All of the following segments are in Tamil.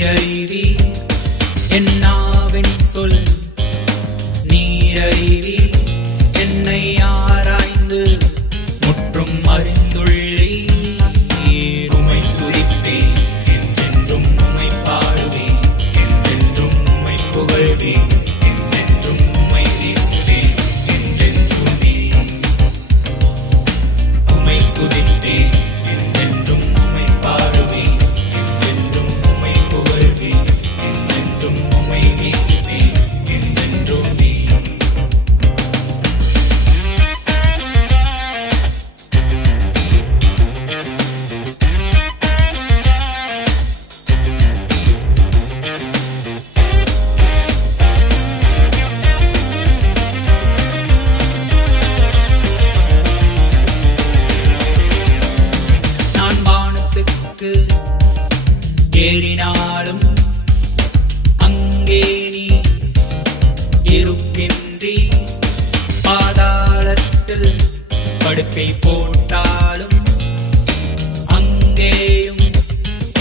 நீரறிவி என்னாவின் சொல் நீரறிவி என்னை ஆராய்ந்து முற்றும் அறிந்துள்ளே உமை துதிப்பேன் என்றென்றும் உமை பாடுவேன் என்றென்றும் உமை புகழ்வேன் என்றென்றும் உமை நேசிப்பேன் என்றென்றுமே உமை துதிப்பேன் என்றென்றும் உமை பாடுவேன் என்றென்றும் உமை புகழ்வேன் என்றென்றும் உமை நேசிப்பேன் என்றென்றுமே ஏறினாலும் அங்கே நீ இருக்கின்றி பாதாளத்தில் படுக்கை போட்டாலும் அங்கேயும்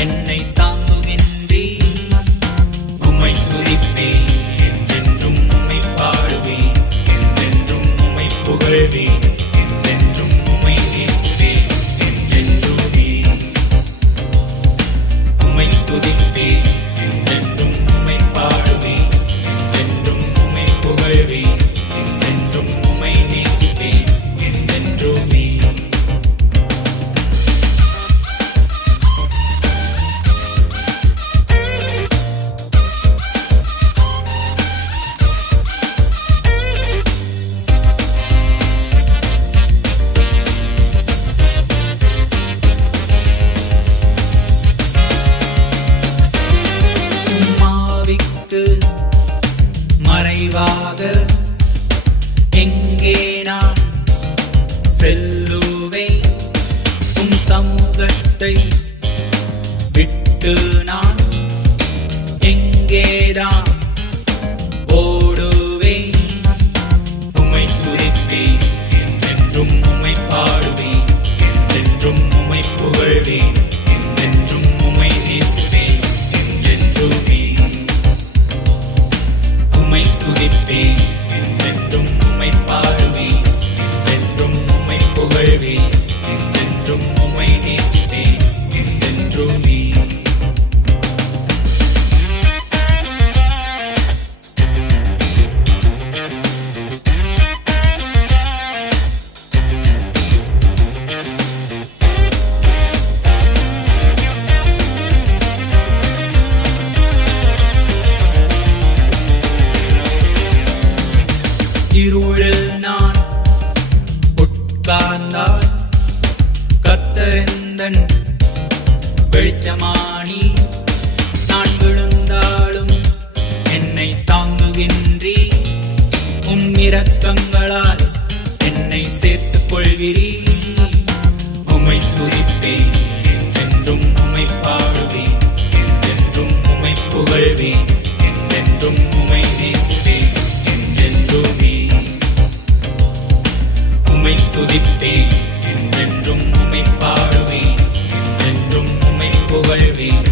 என்னை தாங்குகின்றி உம்மை துதிப்பேன் என்றென்றும் உம்மை பாடுவேன் என்றென்றும் உம்மை புகழ்வேன் என்றென்றும் உம்மை நேசிப்பேன் என்றென்றுமே உம்மை துதிப்பேன் என்றென்றும் உம்மை பாடுவேன் என்றென்றும் உம்மை புகழ்வேன் என்றென்றும் உம்மை நேசிப்பேன் என்றென்றுமே மறைவாக எங்கே நான் செல்லுவேன் உம் சமூகத்தை விட்டு நான் எங்கேதான் ஓடுவேன் உம்மை துதிப்பேன் என்றென்றும் உம்மை பாடுவேன் என்றென்றும் உம்மை புகழ்வேன் என்றென்றும் உம்மை நேசிப்பேன் என்றென்றுமே உம்மை துதிப்பேன் என்றென்றும் உம்மை பாடுவேன் என்றென்றும் உம்மை புகழ்வேன் என்றென்றும் உம்மை நேசிப்பேன் என்றென்றுமே இருளில் நான் உட்கார்ந்தால் கர்த்தரெந்தன் வெளிச்சமானி நான் விழுந்தாலும் என்னை தாங்குகின்றீ உம் இரக்கங்களால் என்னை சேர்த்துக் கொள்கிறீ உம்மை துதிப்பேன் என்றென்றும் உம்மை பாடுவேன் என்றென்றும் உம்மை புகழ்வேன் என்றென்றும் உம்மை நேசிப்பேன் என்றென்றுமே உம்மை துதிப்பேன் என்றென்றும் உம்மை பாடுவேன் என்றென்றும் உம்மை புகழ்வேன்